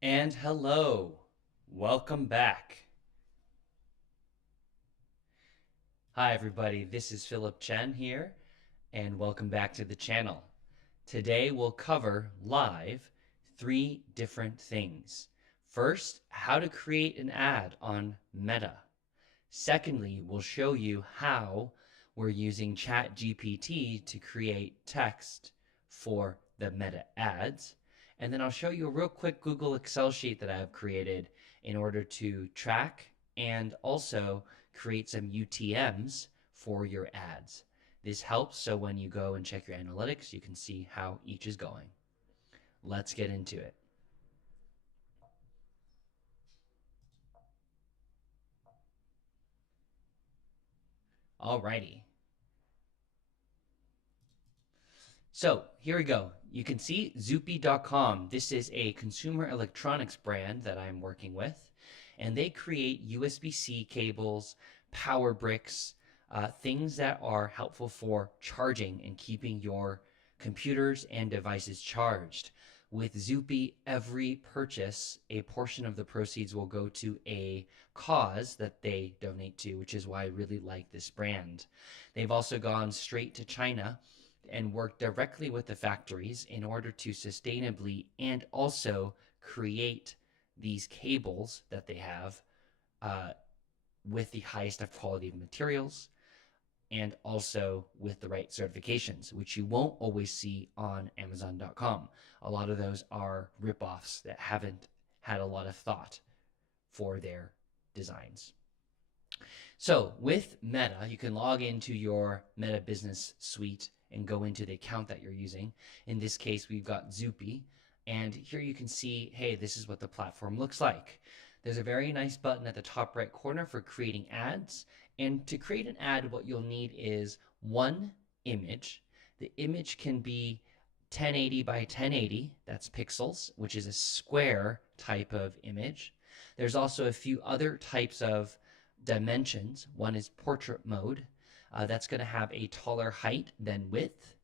And hello, welcome back. Hi, everybody. This is Philip Chen here, and welcome back to the channel. Today we'll cover live three different things. First, how to create an ad on Meta. Secondly, we'll show you how we're using Chat GPT to create text for the Meta ads. And then I'll show you a real quick Google Excel sheet that I have created in order to track and also create some UTMs for your ads. This helps so when you go and check your analytics, you can see how each is going. Let's get into it. Alrighty. So here we go. You can see Zoopy.com. This is a consumer electronics brand that I'm working with, and they create USB-C cables, power bricks, things that are helpful for charging and keeping your computers and devices charged. With Zoopy, every purchase, a portion of the proceeds will go to a cause that they donate to, which is why I really like this brand. They've also gone straight to China and work directly with the factories in order to sustainably and also create these cables that they have uh, with the highest of quality of materials and also with the right certifications, which you won't always see on Amazon.com. A lot of those are ripoffs that haven't had a lot of thought for their designs. So with Meta, you can log into your Meta Business Suite and go into the account that you're using. In this case, we've got Zoopy. And here you can see, hey, this is what the platform looks like. There's a very nice button at the top right corner for creating ads. And to create an ad, what you'll need is one image. The image can be 1080 by 1080, that's pixels, which is a square type of image. There's also a few other types of dimensions. One is portrait mode. That's going to have a taller height than width.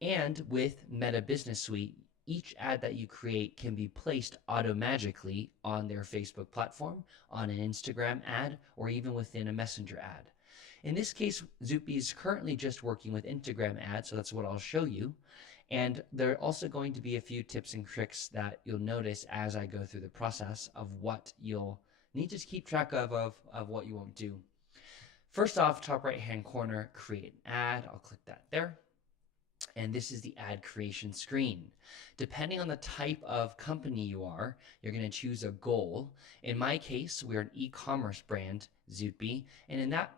And with Meta Business Suite, each ad that you create can be placed automatically on their Facebook platform, on an Instagram ad, or even within a Messenger ad. In this case, Zoopy is currently just working with Instagram ads, so that's what I'll show you. And there are also going to be a few tips and tricks that you'll notice as I go through the process of what you'll need to keep track of what you won't do. First off, top right hand corner, create an ad. I'll click that there. And this is the ad creation screen. Depending on the type of company you are, you're going to choose a goal. In my case, we're an e-commerce brand, Zoopy, and in that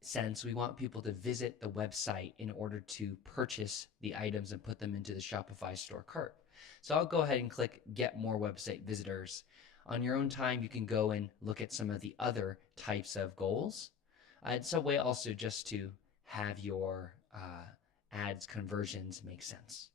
sense, we want people to visit the website in order to purchase the items and put them into the Shopify store cart. So I'll go ahead and click Get More Website Visitors. On your own time, you can go and look at some of the other types of goals. It's a way also just to have your ads conversions make sense.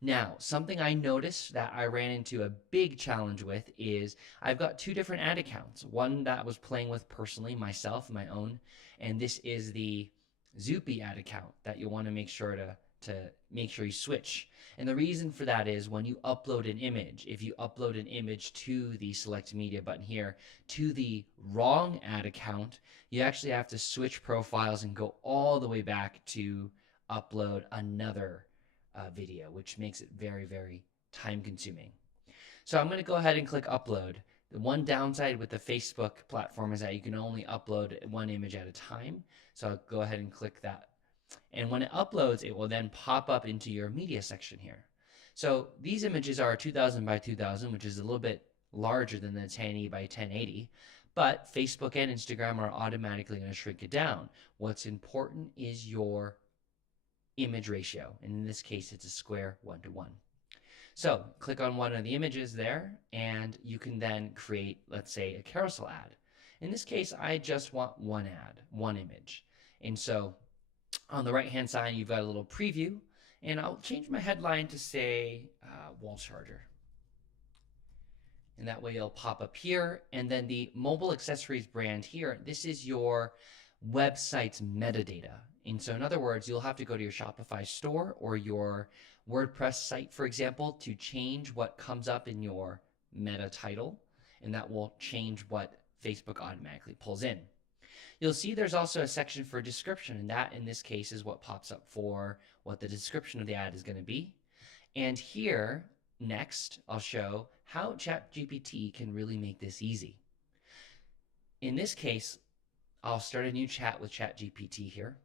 Now, something I noticed that I ran into a big challenge with is I've got two different ad accounts. One that I was playing with personally, myself, my own, and this is the Zoopy ad account that you'll want to make sure to make sure you switch. And the reason for that is when you upload an image, if you upload an image to the select media button here to the wrong ad account, you actually have to switch profiles and go all the way back to upload another video, which makes it very, very time consuming. So I'm going to go ahead and click upload. The one downside with the Facebook platform is that you can only upload one image at a time. So I'll go ahead and click that. And when it uploads, it will then pop up into your media section here. So these images are 2000 by 2000, which is a little bit larger than the 1080 by 1080. But Facebook and Instagram are automatically going to shrink it down. What's important is your image ratio. And in this case, it's a square 1:1. So click on one of the images there, and you can then create, let's say, a carousel ad. In this case, I just want one ad, one image. And so on the right-hand side, you've got a little preview, and I'll change my headline to say wall charger. And that way it'll pop up here. And then the mobile accessories brand here, this is your website's metadata. And so in other words, you'll have to go to your Shopify store or your WordPress site, for example, to change what comes up in your meta title, and that will change what Facebook automatically pulls in. You'll see there's also a section for description, and that in this case is what pops up for what the description of the ad is going to be. And here, next, I'll show how ChatGPT can really make this easy. In this case, I'll start a new chat with ChatGPT here.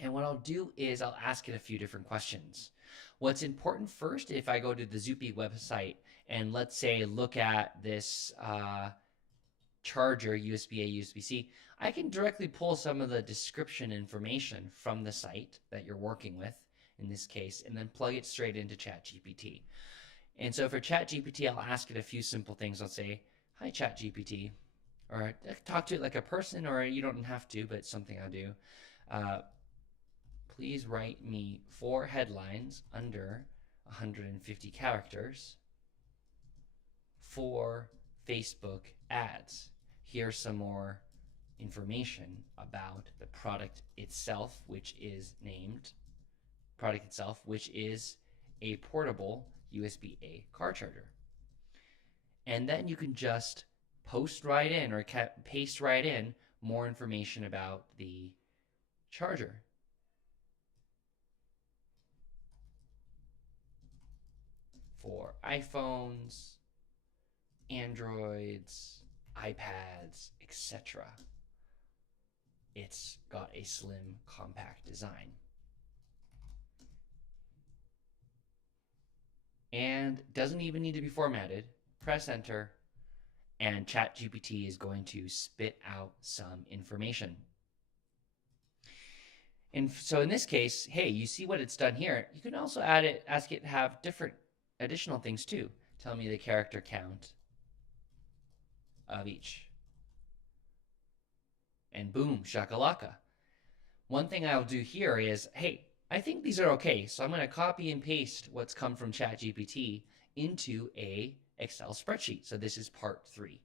And what I'll do is I'll ask it a few different questions. What's important first, if I go to the Zupi website and let's say look at this charger, USB-A, USB-C, I can directly pull some of the description information from the site that you're working with, in this case, and then plug it straight into ChatGPT. And so for ChatGPT, I'll ask it a few simple things. I'll say, hi, ChatGPT, or talk to it like a person, or you don't have to, but it's something I'll do. Please write me 4 headlines under 150 characters for Facebook ads. Here's some more information about the product itself, which is named which is a portable USB-A car charger. And then you can just post right in or paste right in more information about the charger. For iPhones, Androids, iPads, etc. It's got a slim, compact design. And doesn't even need to be formatted. Press enter, and ChatGPT is going to spit out some information. And so in this case, hey, you see what it's done here. You can also ask it to have different additional things too. Tell me the character count of each. And boom, shakalaka. One thing I'll do here is, hey, I think these are okay, so I'm going to copy and paste what's come from ChatGPT into a Excel spreadsheet. So this is part 3.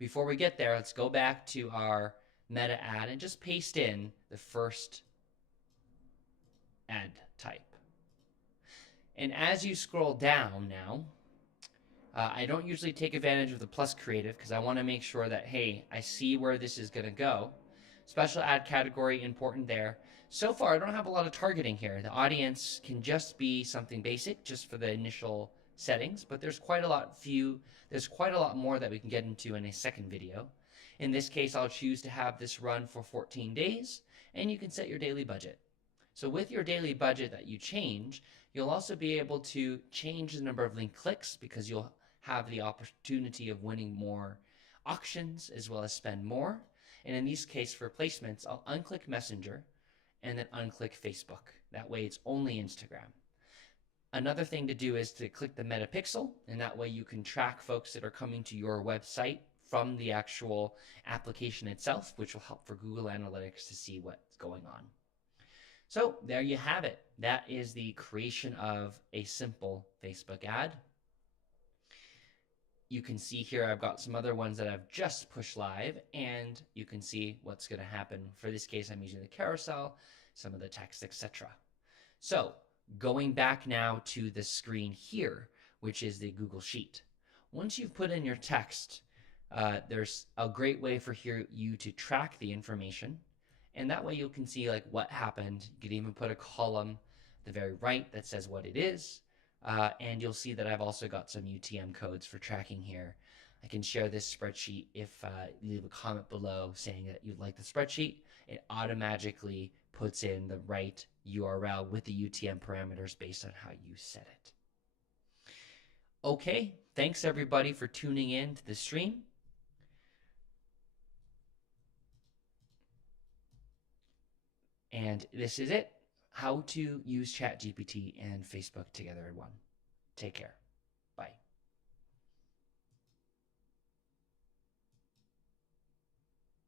Before we get there, let's go back to our meta ad and just paste in the first ad type. And as you scroll down now, I don't usually take advantage of the plus creative because I want to make sure that, hey, I see where this is going to go. Special ad category, important there. So far, I don't have a lot of targeting here. The audience can just be something basic, just for the initial settings, but there's quite a lot more that we can get into in a second video. In this case, I'll choose to have this run for 14 days, and you can set your daily budget. So with your daily budget that you change, you'll also be able to change the number of link clicks because you'll have the opportunity of winning more auctions as well as spend more. And in this case, for placements, I'll unclick Messenger and then unclick Facebook. That way it's only Instagram. Another thing to do is to click the metapixel, and that way you can track folks that are coming to your website from the actual application itself, which will help for Google Analytics to see what's going on. So there you have it. That is the creation of a simple Facebook ad. You can see here I've got some other ones that I've just pushed live, and you can see what's going to happen. For this case, I'm using the carousel, some of the text, etc. So going back now to the screen here, which is the Google Sheet. Once you've put in your text, there's a great way for you to track the information, and that way you can see like what happened. You can even put a column at the very right that says what it is. And you'll see that I've also got some UTM codes for tracking here. I can share this spreadsheet if you leave a comment below saying that you like the spreadsheet. It automatically puts in the right URL with the UTM parameters based on how you set it. Okay, thanks everybody for tuning in to the stream. And this is it, how to use ChatGPT and Facebook together in one. Take care.